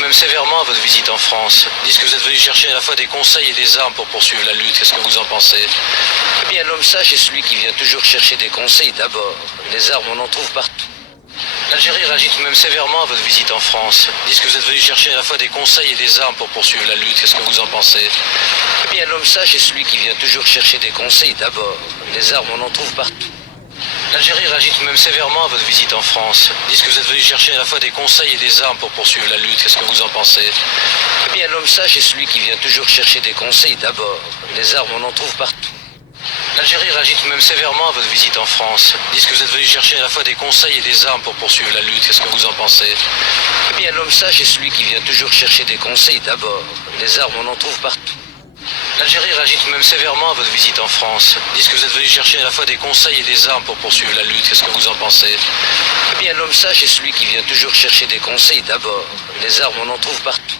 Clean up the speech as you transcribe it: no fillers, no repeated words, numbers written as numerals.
même sévèrement à votre visite en France. Ils disent que vous êtes venu chercher à la fois des conseils et des armes pour poursuivre la lutte. Qu'est-ce que vous en pensez? Eh bien, l'homme sage est celui qui vient toujours chercher des conseils d'abord. Les armes, on en trouve partout. L'Algérie réagit tout de même sévèrement à votre visite en France. Ils disent que vous êtes venu chercher à la fois des conseils et des armes pour poursuivre la lutte. Qu'est-ce que vous en pensez? Eh bien, l'homme sage est celui qui vient toujours chercher des conseils d'abord. Les armes, on en trouve partout. L'Algérie réagit tout de même sévèrement à votre visite en France. Ils disent que vous êtes venu chercher à la fois des conseils et des armes pour poursuivre la lutte. Qu'est-ce que vous en pensez? Eh bien, l'homme sage est celui qui vient toujours chercher des conseils d'abord. Les armes, on en trouve partout. L'Algérie réagit tout de même sévèrement à votre visite en France. Ils disent que vous êtes venu chercher à la fois des conseils et des armes pour poursuivre la lutte. Qu'est-ce que vous en pensez? Eh bien, l'homme sage est celui qui vient toujours chercher des conseils d'abord. Les armes, on en trouve partout. L'Algérie réagit tout de même sévèrement à votre visite en France. Ils disent que vous êtes venu chercher à la fois des conseils et des armes pour poursuivre la lutte. Qu'est-ce que vous en pensez? Eh bien, l'homme sage est celui qui vient toujours chercher des conseils d'abord. Les armes, on en trouve partout.